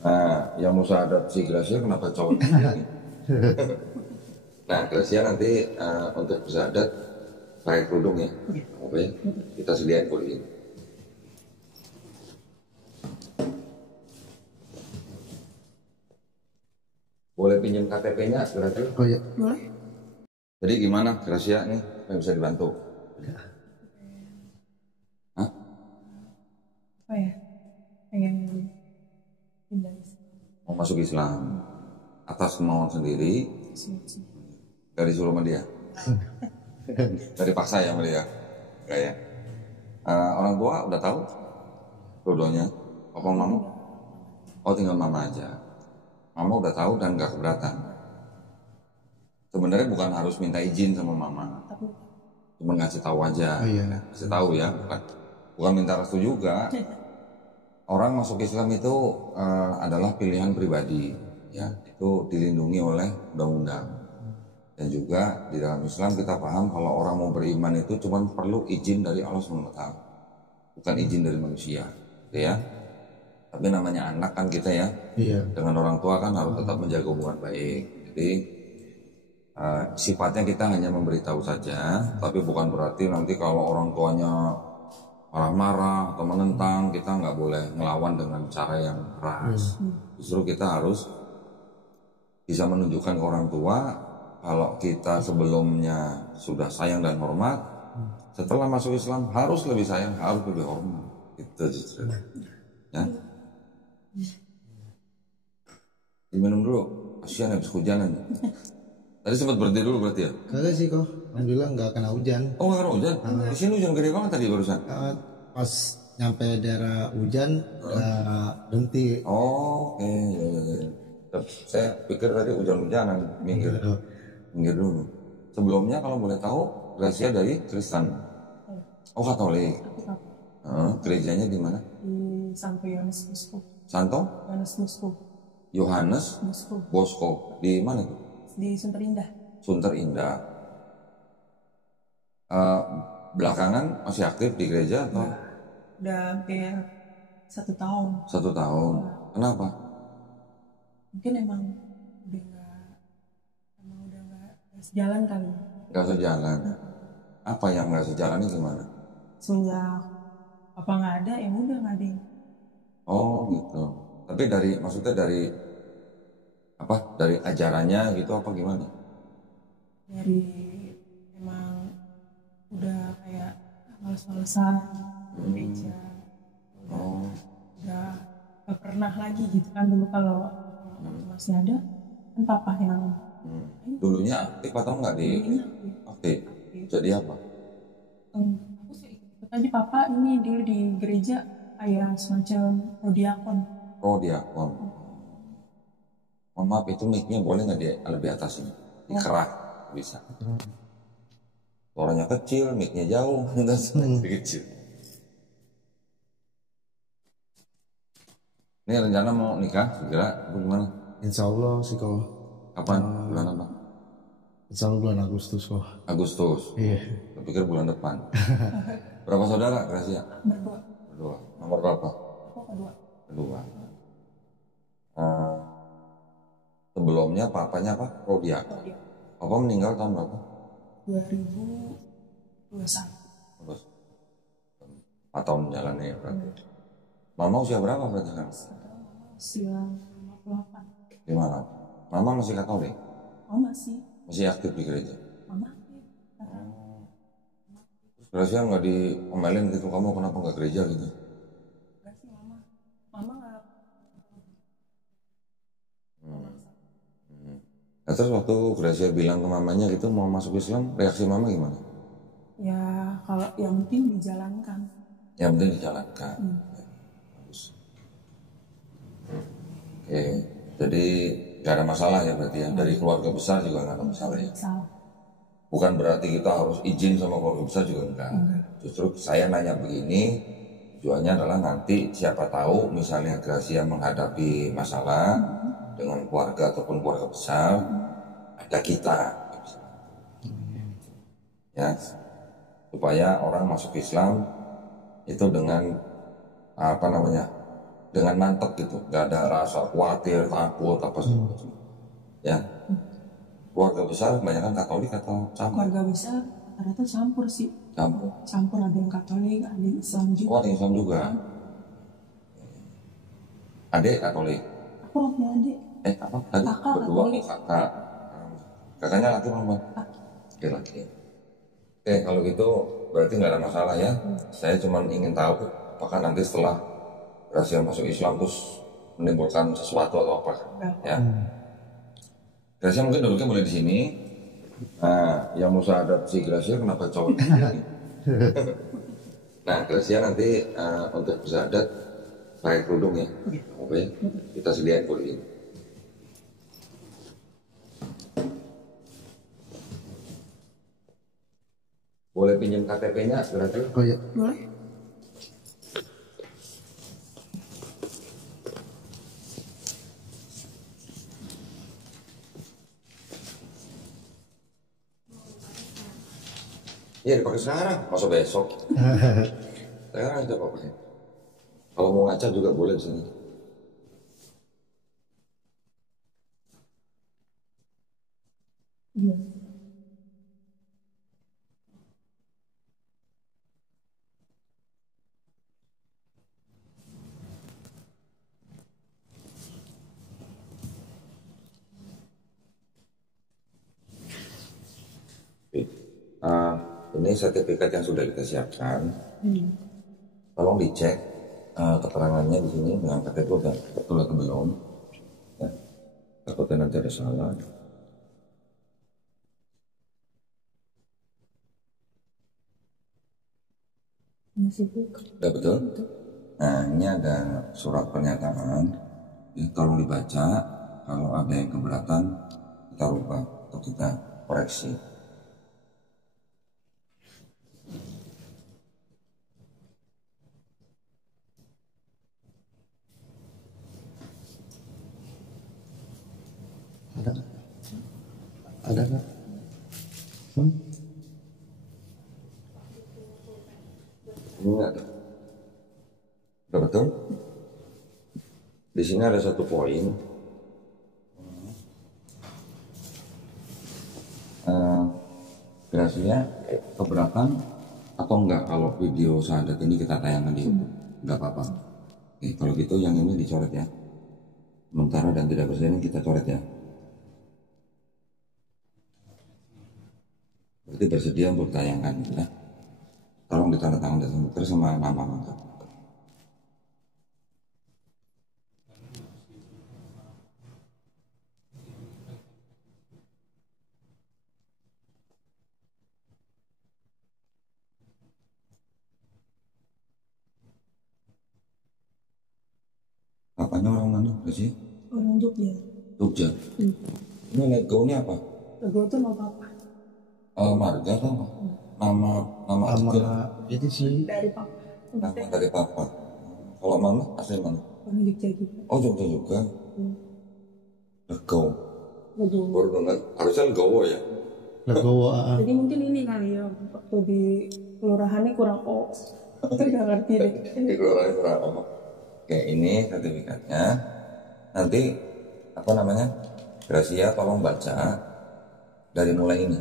Nah, yang mau adopsi Gracia kenapa cowok? Nah, Gracia nanti untuk bisa adat pakai kerudung ya. Oke, kita sediain kerudung. Boleh pinjam KTP-nya, Gracia? Oh iya. Boleh? Jadi gimana Gracia nih yang bisa dibantu? Hah? Apa ya? Pengen pindah Mau masuk Islam atas kemauan sendiri, suci. gak disuruh sama dia? Gak dipaksa ya sama dia? Gak ya? Orang tua udah tahu kerudungnya? Apa mama? Oh tinggal mama aja. Mama udah tahu dan gak keberatan. Sebenarnya bukan harus minta izin sama mama, Tapi cuma ngasih tahu aja. Oh iya. Kasih tahu ya, bukan minta restu juga. Orang masuk Islam itu adalah pilihan pribadi, ya itu dilindungi oleh undang-undang. Dan juga di dalam Islam kita paham kalau orang mau beriman itu cuma perlu izin dari Allah SWT, bukan izin dari manusia, gitu ya. Tapi namanya anak kan kita ya, Iya. dengan orang tua kan harus tetap menjaga hubungan baik. Jadi sifatnya kita hanya memberitahu saja, tapi bukan berarti nanti kalau orang tuanya marah-marah atau menentang kita nggak boleh ngelawan dengan cara yang keras. Justru kita harus bisa menunjukkan ke orang tua kalau kita sebelumnya sudah sayang dan hormat, setelah masuk Islam harus lebih sayang, harus lebih hormat. Itu justru. Ya. Diminum dulu, kasihan habis hujanan. Tadi sempat berhenti dulu berarti ya? Kagak sih kok. Alhamdulillah nggak kena hujan. Oh nggak ada hujan? Di sini hujan gede banget tadi barusan. Pas nyampe daerah hujan berhenti. Oh, oke, ya. Saya pikir tadi hujan-hujanan, minggir dulu. Sebelumnya kalau boleh tahu, Gracia dari Kristen. Oh Katolik. Gerejanya di mana? di Santo Yohanes Bosco. Santo Yohanes Bosco. Yohanes Bosco. Bosco. Di mana tuh? Di Sunter Indah. Sunter Indah. Belakangan masih aktif di gereja atau? Udah hampir 1 tahun. 1 tahun. Kenapa? Mungkin emang udah nggak sejalan kali. Gak sejalan. Apa yang gak sejalan ini gimana? Semenjak apa nggak ada, ya udah nggak ada. Oh gitu. Tapi maksudnya dari apa? Dari ajarannya gitu apa gimana? Dari emang udah kayak males-malesan gereja. Udah gak pernah lagi gitu kan. Dulu kalau masih ada kan papa yang Dulunya aktif atau enggak di aktif? Jadi apa? aku sih ikut aja papa ini dulu di gereja kayak semacam prodiakon. Oh diakon. Mohon maaf itu mic-nya boleh nggak dia lebih atas ini? Dikerah bisa. Suaranya kecil, mic-nya jauh, lebih kecil. Ini rencana mau nikah segera, apa gimana? Insya Allah sih kok. Kapan? Bulan apa? Insya Allah bulan Agustus kok. Agustus. Iya. Saya pikir bulan depan. Berapa saudara Gracia? Berdua. Nomor berapa? Aku kedua. Kedua. Sebelumnya papanya apa? Rodia. Papa meninggal tahun berapa? 2021. Terus 4 tahun menjalani ya berarti. Mama usia berapa berarti kan? Usia 58. Di mana? Mama masih Katolik? Oh masih. Masih aktif di gereja? Mama. Terus Gracia nggak diomelin gitu, kamu kenapa nggak gereja gitu? Enggak sih mama. Mama nggak. Nah, terus waktu Gracia bilang ke mamanya gitu mau masuk Islam, reaksi mama gimana? Ya kalau yang penting dijalankan. Yang penting dijalankan. Bagus. Oke, jadi gak ada masalah ya berarti ya. Dari keluarga besar juga gak ada masalah ya. Salah. Bukan berarti kita harus izin sama keluarga besar juga enggak. Justru saya nanya begini, tujuannya adalah nanti siapa tahu misalnya Gracia menghadapi masalah dengan keluarga ataupun keluarga besar, ada kita. Ya, supaya orang masuk Islam itu dengan apa namanya dengan mantap gitu, nggak ada rasa khawatir, takut apa segala macam. Ya, keluarga besar kebanyakan Katolik atau campur? Keluarga besar rata-rata campur sih. Campur. Campur, ada yang Katolik, ada yang Islam juga. Oh, ada yang Islam juga. Adik Katolik. Aku nggak punya adik. Apa? Tadi Kakak berdua Katolik. kakak. Kakaknya laki perempuan? Oke, laki. Oke, kalau gitu berarti nggak ada masalah ya. Saya cuma ingin tahu apakah nanti setelah Gracia masuk Islam terus menimbulkan sesuatu atau apa ya. Gracia mungkin duduknya mulai di sini. Nah, yang Musa adopsi Gracia kenapa cowok di sini? Nah, Gracia nanti untuk bisa adat pakai kerudung ya. Oke, kita sediain boleh ini. Boleh pinjam KTP-nya Gracia? Oh ya. Boleh? Iya dipakai sekarang, masa besok? Sekarang aja pakai. Kalau mau ngaca juga boleh di sini. Iya. Ah, ini sertifikat yang sudah kita siapkan. Tolong dicek keterangannya di sini dengan KTP udah betul atau belum. Ya. Takutnya nanti ada salah. Masih buka. Udah betul? Nah, ini ada surat pernyataan. Ya, tolong dibaca. Kalau ada yang keberatan, kita rubah atau kita koreksi. Ada nggak? Ada nggak? Ini enggak ada. Udah betul? Di sini ada satu poin. Gracia keberatan atau enggak kalau video syahadat ini kita tayangkan di YouTube? Enggak apa-apa. Oke, kalau gitu yang ini dicoret ya. Sementara dan tidak bersedia kita coret ya. Berarti bersedia untuk tayangkan ya. Tolong ditandatangan dan terus sama nama lengkap. Bapaknya orang mana sih? Orang Jogja. Jogja. Ini legonya apa? Gue tuh mau papa. Marga atau apa? Nama asli. Sama itu sih Dari papa. Nama dari papa. Kalau mama asli mana? Orang Jogja juga. Oh Jogja juga. Legowo. Legowo. Baru dengar. Harusnya Legowo ya. Legowo. Jadi mungkin ini kali ya, waktu di kelurahannya kurang O. Itu gak ngerti deh. Di kelurahan kurang apa? Oke, ini sertifikatnya. Nanti apa namanya? Gracia tolong baca dari mulai ini.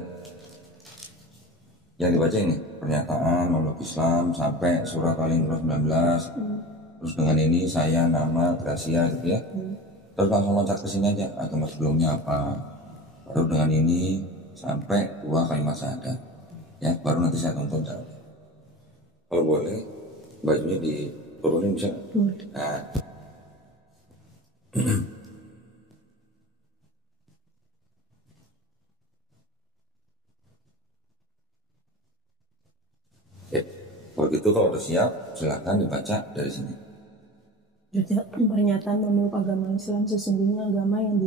Yang dibaca ini pernyataan memeluk Islam sampai surah Al-Imran 19. Terus dengan ini saya nama Gracia gitu ya. Terus langsung loncat ke sini aja. Agama sebelumnya apa? Baru dengan ini sampai 2 kalimat syahadat. Ya, baru nanti saya tonton cara. Kalau boleh bajunya diturunin bisa. Nah. Oke, kalau gitu kalau udah siap silakan dibaca dari sini. Pernyataan memeluk agama Islam, sesungguhnya agama yang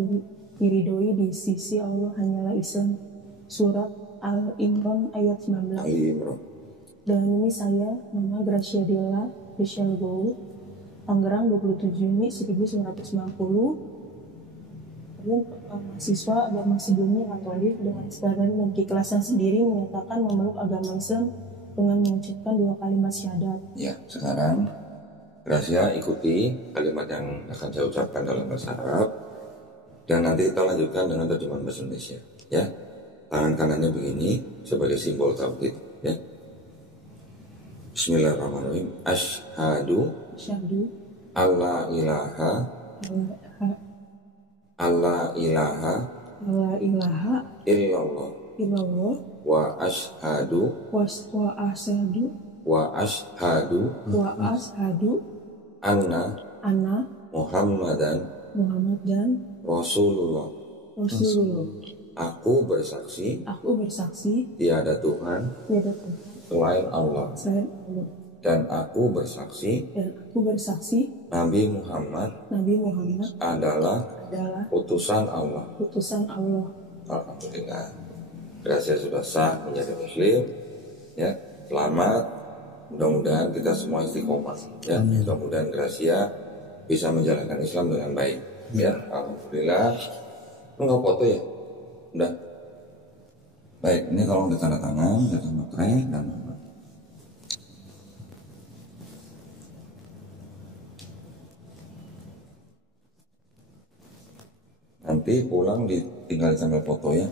diridhoi di sisi Allah hanyalah Islam. Surat Al-Imran ayat 19. Al-Imran. Dengan ini saya, nama Gracia Della Legowo, Tangerang 27 Juni 1990. Mahasiswa agama sebelumnya Katolik dengan kesadaran dan keikhlasan sendiri menyatakan memeluk agama Islam dengan mengucapkan 2 kalimat syahadat. Ya, sekarang Gracia ikuti kalimat yang akan saya ucapkan dalam bahasa Arab, dan nanti kita lanjutkan dengan terjemahan bahasa Indonesia. Ya, tangan kanannya begini sebagai simbol tauhid. Ya, Bismillahirrahmanirrahim. Asyhadu Syahdu alla ilaha Allah la ilaha illallah illallah wa asyhadu wa asyhadu wa asyhadu wa asyhadu anna anna Muhammadan Muhammadan Rasulullah. Rasulullah. Aku bersaksi Aku bersaksi tiada Tuhan tiada Tuhan selain Allah, selain Allah, dan aku bersaksi dan aku bersaksi Nabi Muhammad Nabi Muhammad adalah adalah utusan Allah. utusan Allah. Alhamdulillah, Gracia sudah sah menjadi muslim. Ya, selamat. Mudah-mudahan kita semua istiqomah. Ya, mudah-mudahan Gracia bisa menjalankan Islam dengan baik. Ya, alhamdulillah. Enggak foto ya? Udah. Baik, ini kalau udah tanda tangan, kita materai dan nanti pulang tinggal sambil foto ya.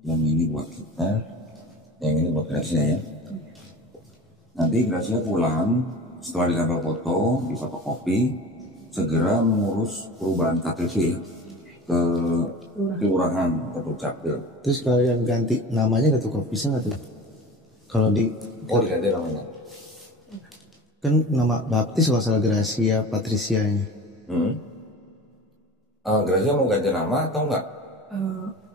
Nah, ini buat kita, yang ini buat Gracia ya. Nanti Gracia pulang setelah ditempel foto di fotokopi, segera mengurus perubahan KTP ya, ke kelurahan atau dukcapil. Terus kalau yang ganti namanya nggak tuh, bisa nggak tuh? Kalau di Diganti namanya. kan nama baptis kalau salah Gracia Patricianya. Gracia mau ganti nama atau enggak?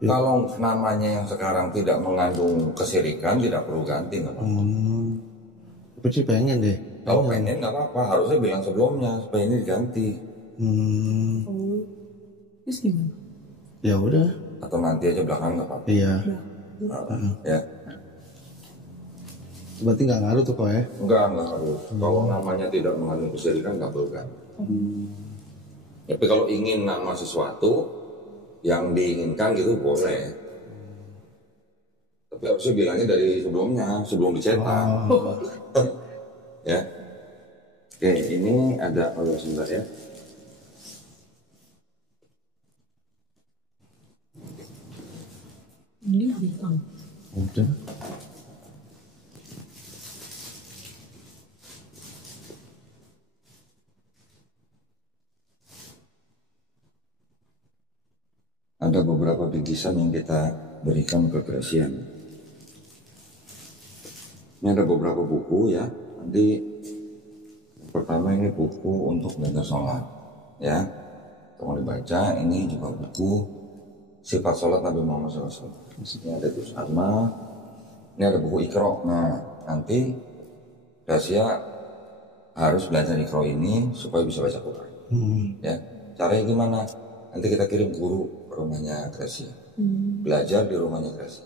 Kalau namanya yang sekarang tidak mengandung kesirikan, tidak perlu ganti, nggak apa-apa. Aku sih pengen deh. Kalau pengen nggak apa-apa, harusnya bilang sebelumnya supaya ini diganti. Oh, terus gimana? Ya udah. Atau nanti aja belakang nggak apa-apa. Iya. Ya, Berarti nggak ngaruh tuh kok ya? enggak harus. Kalau namanya tidak mengandung kesirikan nggak perlu ganti. Tapi kalau ingin nama sesuatu yang diinginkan gitu boleh. Tapi harusnya bilangnya dari sebelumnya, sebelum dicetak. Ya. Oke, ini ada sebentar ya. Ini bintang. Udah. Ada beberapa bingkisan yang kita berikan ke Gracia. Ini ada beberapa buku ya. Nanti yang pertama ini buku untuk belajar sholat ya. Kalau dibaca ini juga buku sifat sholat Nabi Muhammad SAW. Ini ada Juz Amma. Ini ada buku Iqra. Nah nanti Gracia harus belajar Iqra ini supaya bisa baca Quran. Ya, caranya gimana? Nanti kita kirim guru ke rumahnya Gracia. Belajar di rumahnya Gracia.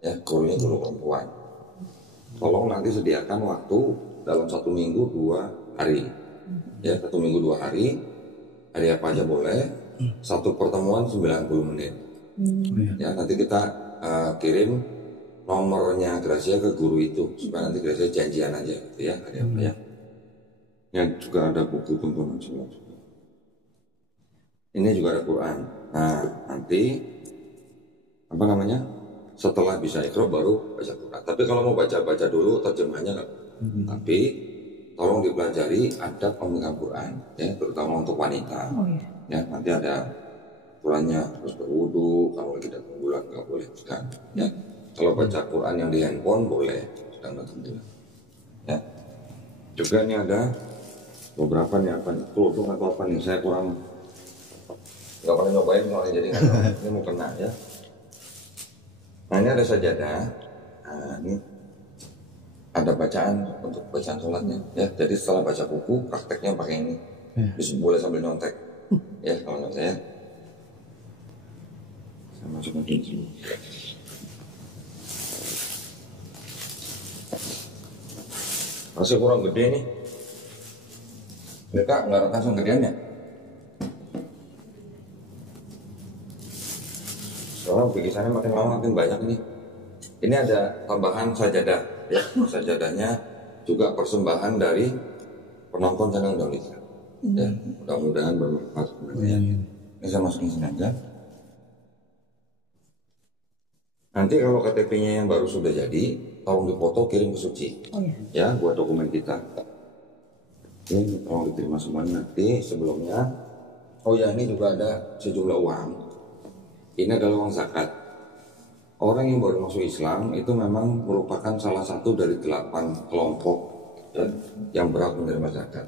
Ya, gurunya guru perempuan. Tolong nanti sediakan waktu dalam 1 minggu 2 hari. Ya, 1 minggu 2 hari. Hari apa aja boleh. Satu pertemuan 90 menit. Ya, nanti kita kirim nomornya Gracia ke guru itu supaya nanti Gracia janjian aja gitu ya, hari apa ya. Yang juga ada buku tuntunan sholat juga. Ini juga ada Quran. Nah, nanti apa namanya? Setelah bisa Iqra baru baca Quran. Tapi kalau mau baca dulu terjemahnya nggak. Tapi tolong dipelajari adab pemegang Quran, ya, terutama untuk wanita. Ya, nanti ada Qurannya harus berwudu, kalau lagi datang bulan nggak boleh kan. Ya, kalau baca Quran yang di handphone boleh, sedang datang bulan. Ya, juga ini ada beberapa nih apa nih? Tuh atau apa nih? Saya kurang nggak pernah nyobain soalnya jadi nggak tahu. Ini mau kena ya. Nah ini ada sajadah. Nah ini ada bacaan untuk bacaan sholatnya ya. Jadi setelah baca buku prakteknya pakai ini. Bisa boleh sambil nyontek. Ya kalau nggak saya masukin dulu. Masih kurang gede nih. Mereka nggak langsung gedean ya? Soalnya bikisannya makin lama makin banyak nih. Ini ada tambahan sajadah ya. Sajadahnya juga persembahan dari penonton channel Daul Islam. Ya, mudah-mudahan bermanfaat. Ini saya masukin sini aja. Nanti kalau KTP-nya yang baru sudah jadi, tolong dipoto kirim ke Suci. Ya, buat dokumen kita. Ini tolong diterima semuanya nanti sebelumnya. Oh ya, ini juga ada sejumlah uang. Ini adalah uang zakat. Orang yang baru masuk Islam itu memang merupakan salah satu dari 8 kelompok ya, yang berhak menerima zakat.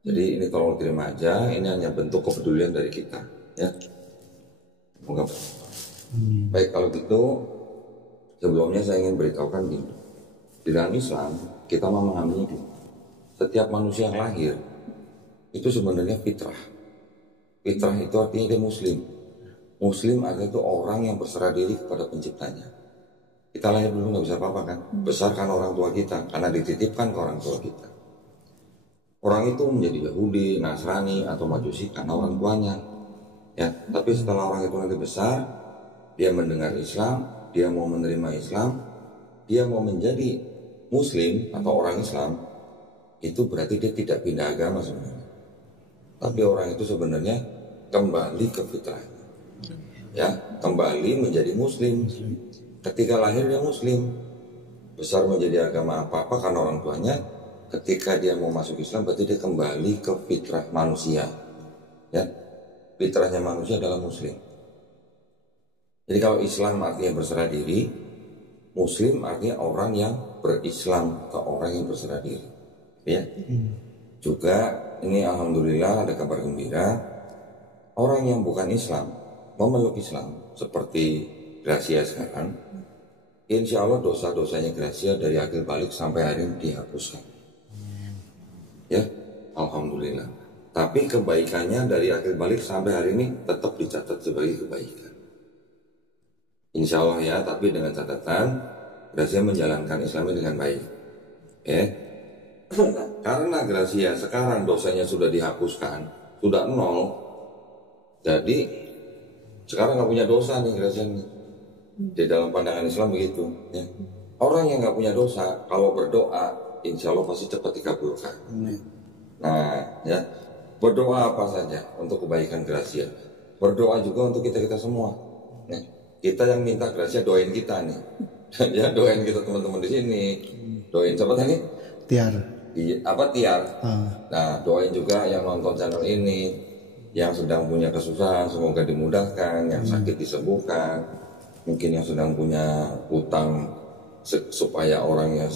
Jadi ini tolong terima aja. Ini hanya bentuk kepedulian dari kita. Ya, semoga. Baik, kalau gitu sebelumnya saya ingin beritahukan gini. Di dalam Islam kita memahami setiap manusia yang lahir itu sebenarnya fitrah. Fitrah itu artinya dia muslim. Muslim artinya itu orang yang berserah diri kepada penciptanya. Kita lahir dulu nggak bisa apa-apa kan. Besarkan orang tua kita karena dititipkan ke orang tua kita. Orang itu menjadi Yahudi, Nasrani atau Majusi karena orang tuanya. Ya, tapi setelah orang itu nanti besar, dia mendengar Islam, dia mau menerima Islam, dia mau menjadi Muslim atau orang Islam, itu berarti dia tidak pindah agama sebenarnya. Tapi orang itu sebenarnya kembali ke fitrahnya, ya, kembali menjadi Muslim. Ketika lahir dia Muslim, besar menjadi agama apa-apa karena orang tuanya. Ketika dia mau masuk Islam, berarti dia kembali ke fitrah manusia, ya, fitrahnya manusia adalah Muslim. Jadi kalau Islam artinya berserah diri, Muslim artinya orang yang berislam atau orang yang berserah diri. Ya. Juga ini alhamdulillah ada kabar gembira, orang yang bukan Islam memeluk Islam seperti Gracia sekarang, insya Allah dosa-dosanya Gracia dari akil balik sampai hari ini dihapuskan. Ya, alhamdulillah. Tapi kebaikannya dari akil balik sampai hari ini tetap dicatat sebagai kebaikan. Insya Allah ya, tapi dengan catatan Gracia menjalankan Islamnya dengan baik. Ya, karena Gracia sekarang dosanya sudah dihapuskan, sudah 0, jadi sekarang nggak punya dosa nih Gracia nih. Di dalam pandangan Islam begitu. Ya. Orang yang nggak punya dosa kalau berdoa, insya Allah pasti cepat dikabulkan. Nah, ya, berdoa apa saja untuk kebaikan Gracia. Berdoa juga untuk kita semua. Ya. Kita yang minta Gracia doain kita nih. Ya, doain kita teman-teman di sini. Doain siapa tadi? Tiar. Apa Tiar? Nah, doain juga yang nonton channel ini, yang sedang punya kesusahan semoga dimudahkan, yang sakit disembuhkan, mungkin yang sedang punya utang supaya orangnya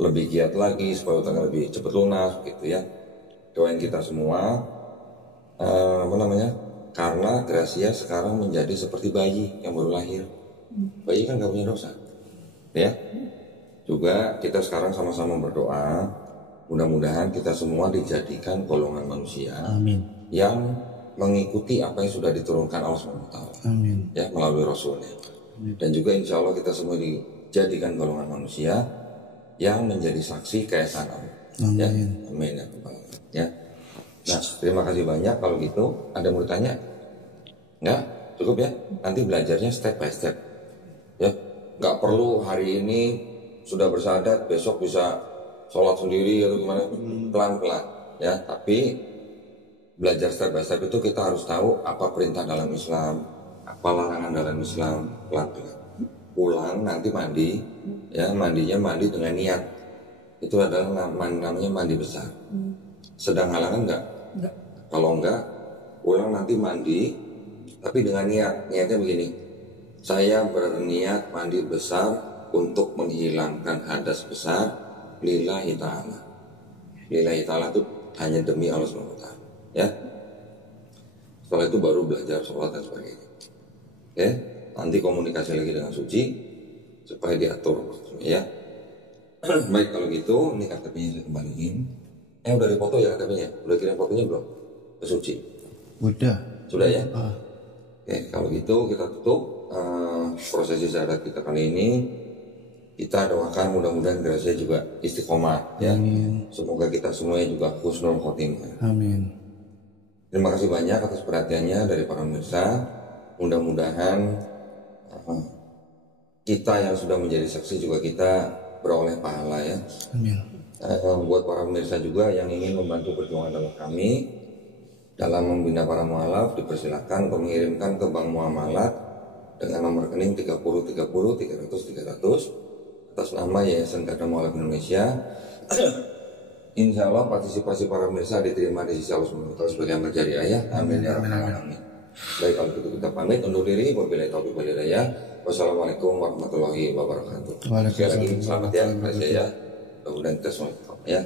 lebih giat lagi, supaya utangnya lebih cepat lunas, gitu ya. Doain kita semua. Karena Gracia sekarang menjadi seperti bayi yang baru lahir. Bayi kan gak punya dosa, ya. Juga kita sekarang sama-sama berdoa, mudah-mudahan kita semua dijadikan golongan manusia. Amin. Yang mengikuti apa yang sudah diturunkan Allah SWT. Amin. Ya, melalui Rasulnya. Dan juga insya Allah kita semua dijadikan golongan manusia yang menjadi saksi keesaan Allah. Amin. Ya, amin ya. Nah, terima kasih banyak. Kalau gitu, ada mau ditanya? Enggak? Cukup ya? Nanti belajarnya step by step. Ya, nggak perlu hari ini sudah bersyahadat, besok bisa sholat sendiri atau gimana. Pelan-pelan. Ya, tapi belajar step by step itu kita harus tahu apa perintah dalam Islam, apa larangan dalam Islam, pelan-pelan. Pulang nanti mandi, ya, mandinya mandi dengan niat. Itu adalah namanya mandi besar. Sedang halangan enggak? Enggak. Kalau enggak, pulang nanti mandi, tapi dengan niat. Niatnya begini, saya berniat mandi besar untuk menghilangkan hadas besar lillahi ta'ala. Lillahi ta'ala itu hanya demi Allah SWT. Ya. Setelah itu baru belajar sholat dan sebagainya. Ya. Nanti komunikasi lagi dengan Suci supaya diatur, ya. Baik, kalau gitu ini KTP-nya saya kembaliin. Udah dipoto ya KTP-nya? Udah kirim fotonya belum ke Suci? Udah. Sudah ya? Oke, kalau gitu kita tutup prosesi syahadat kita kali ini. Kita doakan mudah-mudahan Gracia juga istiqomah, ya. Semoga kita semuanya juga husnul khotimah. Amin. Terima kasih banyak atas perhatiannya dari para pemirsa. Mudah-mudahan kita yang sudah menjadi saksi juga kita beroleh pahala ya. Amin. Buat para pemirsa juga yang ingin membantu perjuangan dakwah kami dalam membina para mualaf, dipersilakan untuk mengirimkan ke Bank Muamalat dengan nomor rekening 30 30 300 300 atas nama Yayasan Kadam Mualaf Indonesia. Insya Allah partisipasi para pemirsa diterima di sisi Allah SWT sebagai amal jariah ya. Amin ya rabbal alamin. Baik, kalau begitu kita pamit undur diri. Wabillahi taufiq wal hidayah. Wassalamualaikum warahmatullahi wabarakatuh. Sekali lagi selamat ya, ya. Mudah-mudahan kita semua ya.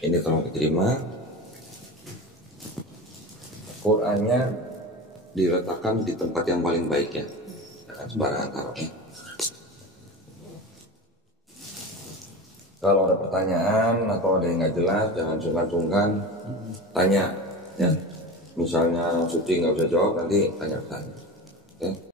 Ini tolong diterima. Qurannya diletakkan di tempat yang paling baik ya. Jangan sembarangan taruhnya. Kalau ada pertanyaan atau ada yang nggak jelas, jangan sungkan-sungkan tanya ya. Misalnya Suci nggak bisa jawab, nanti tanya ke saya. Oke?